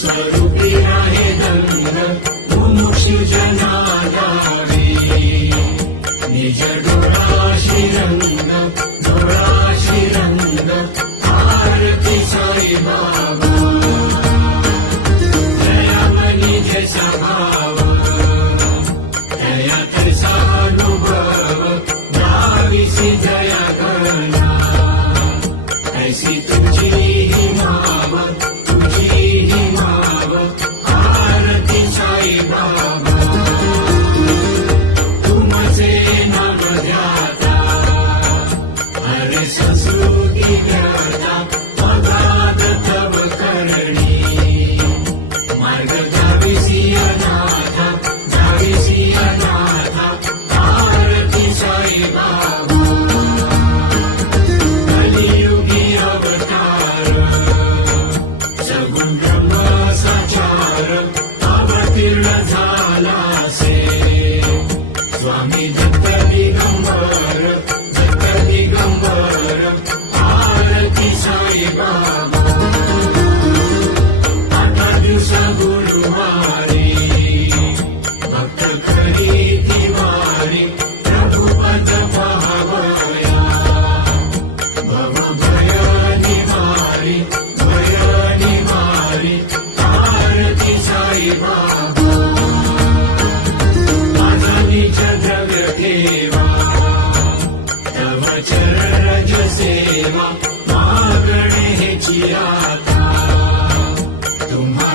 स्वरूपी आहे दंड मुमुक्षु जनाधारी निज डोळाशी रंग डोळाशी रंग आरती साई बाबा दयामनी जय स्वभाव दयात सानुभव गाविसी दया गणा ऐसी तुझी ही माव तुझी ही माव आरती साई बाबा तुमचे नाम ध्याता हरे संस्कृती ज्ञाता अगाध तव करणी मार्ग गाविसी अनाथा गाविसी अनाथा आरती साई बाबा कलियुगी अवतार सगुण ब्रह्म साचार अवतीर्ण झालासे स्वामी दत्त दिगंबर आरती साई बाबा आता दिवसा गुरुवारी भक्त खरी दिवारी प्रभुपद पाहावया भव भय निवारी आरती साई बाबा माझा निज द्रव्य ठेवा तव चरण सेवा मागणे हेची आता तुम्हा